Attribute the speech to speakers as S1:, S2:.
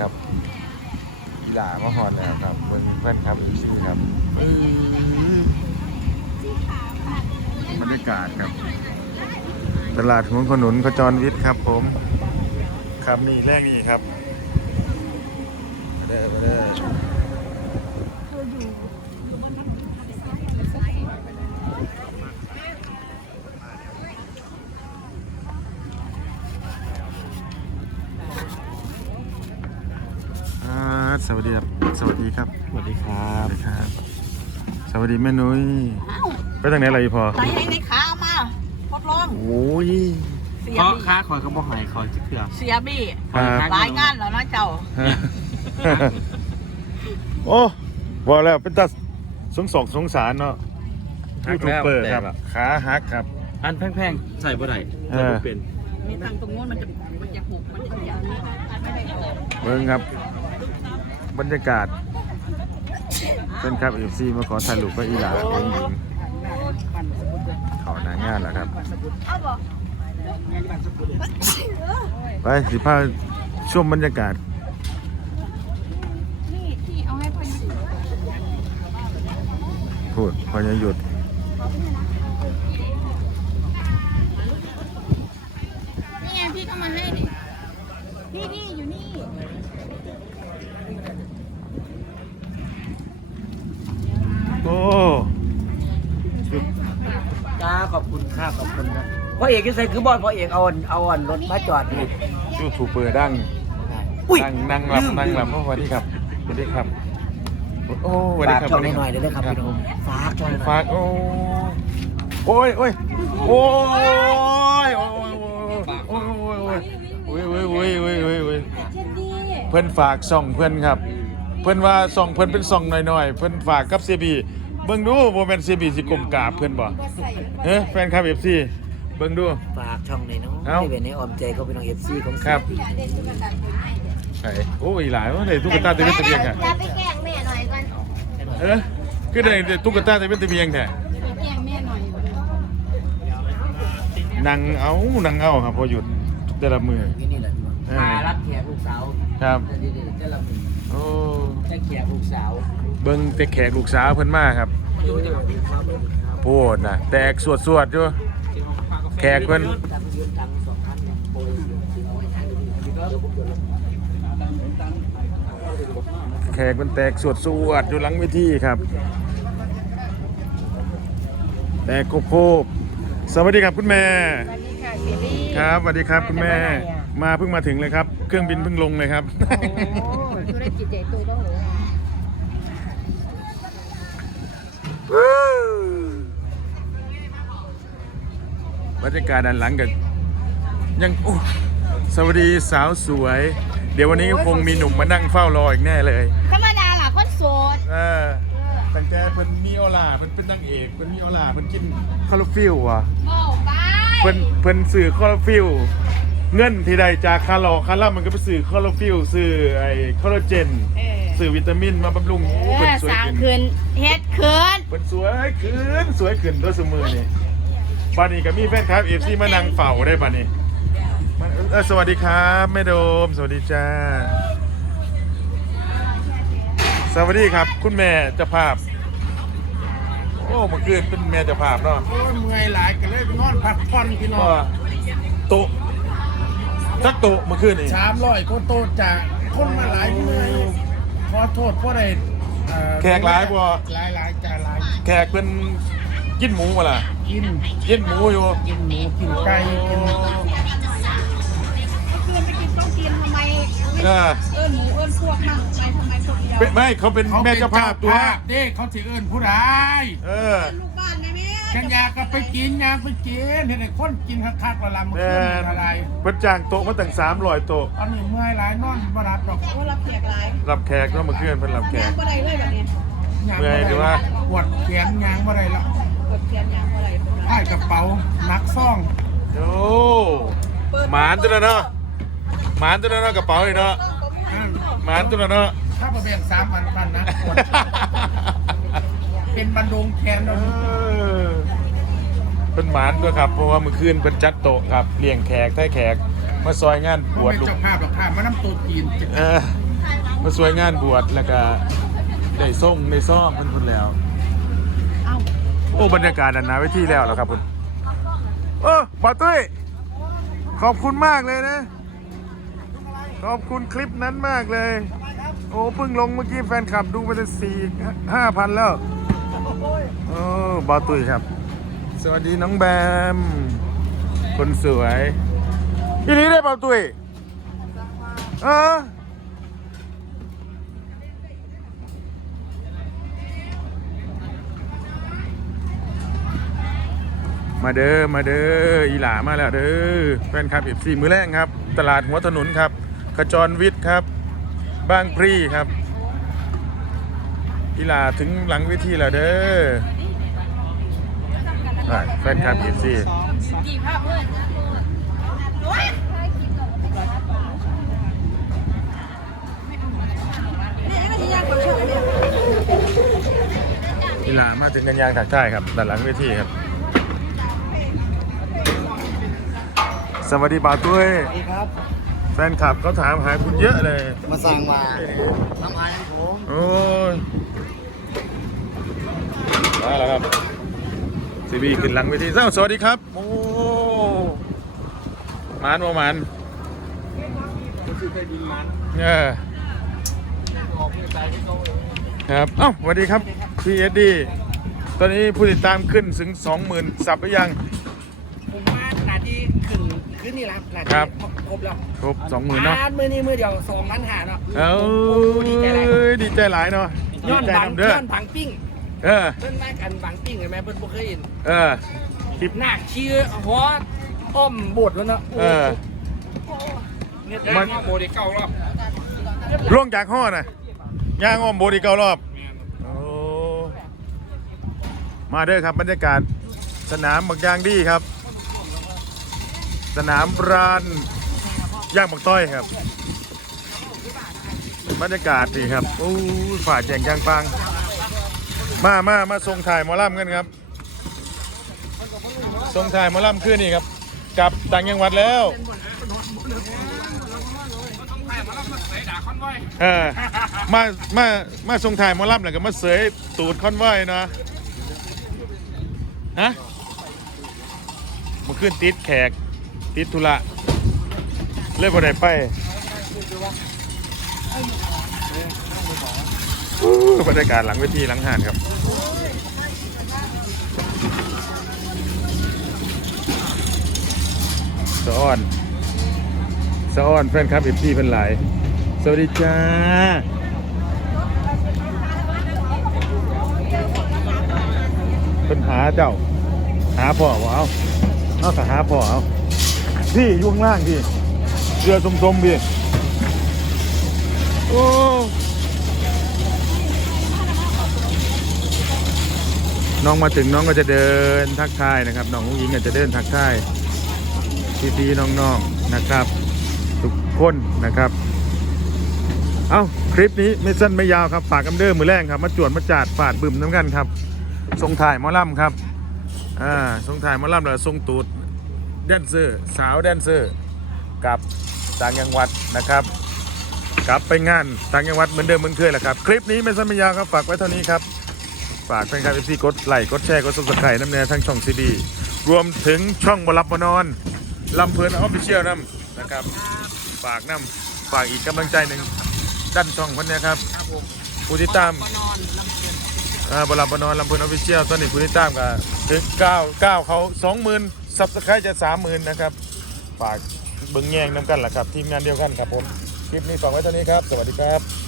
S1: ครับอีหลามาหอนแล้วครับเมืองแฟนคลับเอฟซีครับอื้อบรรยากาศครับ ตลาดหัวขนุนขจรวิทย์ครับผมครับนี่แรกนี่ครับมาเด้อมาเด้ออ่าสวัสดีครับ สวัส ดีครับ
S2: สวัสดีครั
S1: ส
S2: บ
S1: วัสดีครับ สวัสดีแม่นุ้ยไปทางไหนอะไรพอ
S3: ไหนไหนไหนขาเอามาทดลอง
S1: โอ้ย
S3: เสีย
S2: เพราะ
S3: บี้
S2: ค้าคอยเขาบอกหายคอยจิเถื่อ
S3: เสียบี้
S1: ครับ
S3: รายงานแล้วนะเจ้า
S1: โอ้บอกแล้วเป็นตัดสงสองสงสารเนาะ
S2: ฮั
S1: ยู
S2: ก
S1: ทูบ
S2: แล้ว
S1: เบอร์
S2: แต่
S1: ครับ
S2: แบบ
S1: ขาหักครับ
S2: อันแพงๆ ใส่บ่ได้
S1: เออ
S2: ใส่บ่เป็น
S3: มีตังตรงโน้นมันจะมันจะหกมันจะยาวไม่ได้ออก
S1: เบิ่งครับ บรรยากาศ เป็นครับเอฟซีมาขอถ่ายรูปกับอีหลาเองหญิงเขาหนางานแล้วครับ ไปสิพาชมบรรยากาศ
S4: นี่ที่เอาให้พ่อหยุด
S1: พูดพอจะหยุด
S4: นี่ไงพี่ก็มาให้นี่นี่นี่อยู่นี่
S1: โอ้
S5: จ้า ขอบคุณค่ะขอบคุณนะพ่อเอกที่ใส่คือบอลพ่อเอกเอาอันเอาอันรถมาจอดนี่
S1: ยูทูบเบอร์ดัง
S5: อุ้ย
S1: นั่งนั่งหลับนั่งหลับโอ้สวัสดีครับสวัสดีครับ โอ้สวัสดี
S5: ฝาก
S1: ครับ
S5: ช่อง
S1: สวัสดี
S5: หน่อยๆเลยนะครับพี่น้องฝากช่องหน่อย
S1: ฝากโอ้โอ้ยโอ้ยโอ้ยโอ้ยโอ้ยโอ้ยโอ้ยโอ้ยโอ้ยโอ้ยโอ้ยโอ้ยโอ้ย
S4: เช่นดี
S1: เพื่อนฝากส่องเพื่อนครับ เพื่อนว่าส่องเพื่อนเป็นส่องหน่อยๆเพื่อนฝากกับเซบี เบิ่งดูโมเมนต์เซบีสิกลมกราบเพื่อนบ่
S4: ก็ใส่
S1: เฮ้ยแฟนคลับเอฟซีเบิ่งดู
S5: ฝากช่องหน่อยเนาะ
S1: เอ้า
S5: ให้เป็นให้ออมใจเขาเป็นน้องเอฟซีของ
S1: ครับ
S5: ศิลปิน
S1: ไอ้โอ้ยหลายว่าเลยตุ๊กตาเตเวนตะเบียงอะ
S4: จะไปแกล้งแม่หน่อยก่อน
S1: เออคือได้ตุ๊กตาเตเวนตะเบียงแท้
S4: จะไปแกล้งแม่หน่อย
S1: นั่งเอานั่งเอาครับพอหยุดแต่ละมือ
S5: นี่นี่แหละพี่น้อง
S1: เออ
S5: มารับแขกลูกสาว
S1: ครับ
S5: แต่นี่ๆเจ้าละมือ
S1: โอ้
S5: ได้แขกลูกสาว
S1: เบิ่งแต่แขกลูกสาวเพิ่นมาครับ
S5: อยู่ที่ครับผมครับ
S1: โพดน่ะแตกสวดสวดๆอยู่แขกเพิ่น
S5: ตังค์ยืมตังค์สองพันเนี่ยโปรยเอาไว้ทางนี้เดี๋ยวผมจะลง
S1: แขกมันแตกสวดสวดๆอยู่หลังเวทีครับ แตกโคบโคบสวัสดีครับคุณแม่
S4: สวัสดีค่ะเสียบี้
S1: ครับสวัสดีครับคุณแม่ มาเพิ่งมาถึงเลยครับ เครื่องบินเพิ่งลงเลยครับ
S4: โอ้ธุรกิจใหญ่โตต้องหนู
S1: บรรยากาศด้านหลังกันยังโอ้สวัสดีสาวสวย เดี๋ยววันนี้คงมีหนุ่มมานั่งเฝ้ารออีกแน่เลย
S4: ธรรมดาล่ะคนโสด
S1: เออตั้งแต่เพิ่นมีออล่าเพิ่นเป็นนางเอกเพิ่นมีออล่าเพิ่นกินคาราฟิลว่ะ
S4: โอ้ไป
S1: เพิ่นเพิ่นสื่อคาราฟิลเงินที่ได้จากคาร์ลอคาร่ามันก็ไปสื่อคาราฟิลสื่อไอ้คอลลาเจน
S4: เออ
S1: สื่อวิตามินมาบำรุงโอ้
S4: เอ
S1: เพิ่น
S4: อ
S1: สวย
S4: สร้าง
S1: ขึ้น
S4: คืนเฮ็ดคืน
S1: เพิ่นสวยขึ้นสวยขึ้นด้วยสมือนี่บัดนี้ก็มีแฟนคลับ FC มานั่งเฝ้าได้บัดนี้มาเออสวัสดีครับแม่โดม สวัสดีจ้า สวัสดีครับ คุณแม่เจ้าภาพ โอ้เมื่อคืนเป็นแม่เจ้าภาพเนาะ
S6: โอ้ยเมื่อยหลายก็เลยนอนพักผ่อนพี่น้
S1: ก็
S6: อง
S1: โต๊ะจักโต๊ะเมื่อคืนนี่
S6: สามร้อยก็โตจากคนมาหลายเมื่อย ขอโทษเพราะได้เอ่อ
S1: แขกหลายบ่
S6: หลายหลายจ่าหลาย
S1: แขกเป็นกินหมูมาล่ะ
S6: กิน
S1: กินหมูอยู่
S6: กินหมูกินไก่กิน
S4: คืนไปกินต้องกินทำไม
S1: เออ
S4: เอิ้นหมูเอิ้นพวกมั่งไปทำไมคนเดียว
S1: เป็นไม่เขาเป็น
S6: เขา
S1: แม่
S6: เป็น
S1: เจ้าภาพตัว
S6: เด้เขาสิเอิ้นผู้ใด
S1: เออ
S4: ลูกบ้านแม่แม่
S6: กันยาก็ไปกินยาไปกินเห็นไอ้คนกินคักๆละลำมัน
S1: แม่
S6: ขึ้นอะไร
S1: เพิ่นจ้างโต๊ะมาตั้ง300โต๊ะ
S6: ตอนนี้เมื่อยหลายนอนบ่รับดอก
S4: โอ้รับแขกหลาย
S1: รับแขกเนาะเมื่อคืนเพิ่นรับแข
S4: งากนบ่ได้เลยแบบนี้
S6: ยาง
S1: เมื่อยหรือว่า
S6: ปวดแขนยางบ่ได้ละ
S4: กดเขียนยางบ่ได้
S6: ผ้ากระเป๋านักซ่อง
S1: โอ้หมานตัวนั้นเนาะหมานตัวนั้นเนาะกระเป๋าอีกเนาะ
S6: อ่า
S1: หมานตัวนั้นเนาะ
S6: ถ้าประเภทสามพันพันนะปวดเป็นบันดงแขน
S1: เอ
S6: เรา
S1: อ ไปเป็นหมานด้วยครับ เพราะว่าเมื่อคืนเป็นจัดโต๊ะครับเลี้ยงแขกไทยแขก มาซอยงานบ
S6: ผม
S1: วช
S6: เป็น
S1: ลูก
S6: เจ้าภาพหรอกค่ะมาน้ำตัวจีน
S1: เออมาซอยงานบวชแล้วก็ได้ส่งได้ซ่อมเพิ่นคนแล้ว
S3: เอ้า
S1: โอ้บรรยากาศอันนาไว้ที่แล้วแล้วครับคุณเออปาตุ้ยขอบคุณมากเลยนะ ขอบคุณคลิปนั้นมากเลย โอ้เพิ่งลงเมื่อกี้แฟนคลับดูไปจะสี่ห้าพันแล้วโอ้บาตุ้ยครับ สวัสดีน้องแบม คนสวยอีนี้ได้บาตุ้ยเออมาเด้อ มาเด้อ อีหลามาแล้วเด้อ แฟนคลับเอฟซีมือแรกครับ ตลาดหัวถนนครับ ขจรวิทย์ครับ บางพรีครับ อีหลาถึงหลังเวิธีแล้วเด้อ อะแฟนคลับเอฟซี
S3: กี่ภาพเพื่อนเนี่ยก็จะยากกว่าช่วงนี้
S1: อีหลามาถึงกันยางถักท่ายครับด้านหลังเวทีครับ สวัสดีบ่าวตุ้ย
S5: สวัสดีครับ
S1: แฟนคลับเขาถามหาคุณเยอะเลย
S5: มาสั่งมาน้ำอายของผม
S1: โอ้ยมาแล้วครับ ซีบีขึ้นหลังเวทีเอ้าสวัสดีครับ โอ้หมานว่าหมาน
S2: ก็คือเคยบินมัน
S1: เออ
S2: ออกเพื่อใจให้เขาเอง
S1: ครับ เอ้าสวัสดีครับ พีเอสดีตอนนี้ผู้ติดตามขึ้นถึง 20,000สับหรือยัง
S5: ผมมาขนาดที่ขึ้นขึ้นนี่แล้วขนาด
S1: ครับ
S5: ครบแล้ว
S1: ครบ20,000เนาะ
S5: อ่มือนี้มือเดียวสองล้านหาเนาะ
S1: เอ้า
S5: ดีใจอะไร
S1: ดีใจหลายเนาะดี
S5: ย้อน
S1: ใจ
S5: บัง
S1: นำเด้อ
S5: ย้อนบังปิ้ง
S1: เออ
S5: เพิ่นมากันบังปิ้งเห็นไหมเพิ่นบ่เคยเห็น
S1: เออ คลิป
S5: หนักชี้หัวอ้อมบดแล้วเนาะ
S1: เออ
S5: เนี่ย
S1: มัน
S5: โมเดลเก้ารอบ
S1: ล่วงจากห้อน่ะย่างอ้อมโบดีเก้ารอบโอ้มาเด้อครับบรรยากาศ สนามบักยางดีครับ สนามรานย่างบักต้อยครับ บรรยากาศดีครับโอ้ยฝ่าแจงจางปัง มามามาส่งถ่ายหมอลำกันครับส่งถ่ายหมอลำขึ้นนี่ครับกลับต่างจังหวัดแล้วเออมามามาส่งถ่ายหมอลำแล้วก็มาเสยตูดคอนไว้นะฮะมาขึ้นติดแขกติดธุระเล่นบ่ได้ไป บรรยากาศหลังเวทีหลังหานครับสะอ้อนสะอ้อนแฟนคลับเอฟซีเป็นหลาย สวัสดีจ้าเป็นหาเจ้า หาพ่อวะเอาเอาแต่หาพ่อเอาพี่ยุ่งล่างพี่เรือสมๆพี่โอ้ น้องมาถึงน้องก็จะเดินทักทายนะครับน้องผู้หญิงก็จะเดินทักทายพี่ๆน้องๆนะครับ ทุกคนนะครับ เอาคลิปนี้ไม่สั้นไม่ยาวครับฝากกำเดิมมือแรงครับ มาจวดมาจาดฝาดบึมน้ำกันครับทรงถ่ายมอลำครับอ่าทรงถ่ายมอลำแล้วทรงตูดแดนเซอร์สาวแดนเซอร์กับต่างจังหวัดนะครับกลับไปงานต่างจังหวัดเหมือนเดิมเหมือนเคยแหละครับ คลิปนี้ไม่สั้นไม่ยาวครับฝากไว้เท่านี้ครับ ฝากแฟนคลับเอฟซีกดไลค์กดแชร์กดซับสไครต์น้ำเนยทั้งช่องซีดีรวมถึงช่องบรับบนอนลำเพลินออฟฟิเชียลน้ำนะครับ ฝากน้ำฝากอีกกำลังใจหนึ่งด้านช่องคนเนี้ครับผู้ติดตามอ่าบรับบนอนลำเพลินออฟฟิเชียลตอนนี้ผู้ติดตามก็ถึงเก้าเก้าเขาสองหมื่นซับสไครต์จะสามหมื่นนะครับฝากเบิ้งแยงน้ำกันแหละครับทีมงานเดียวกันครับผมคลิปนี้ฝากไว้เท่านี้ครับ สวัสดีครับ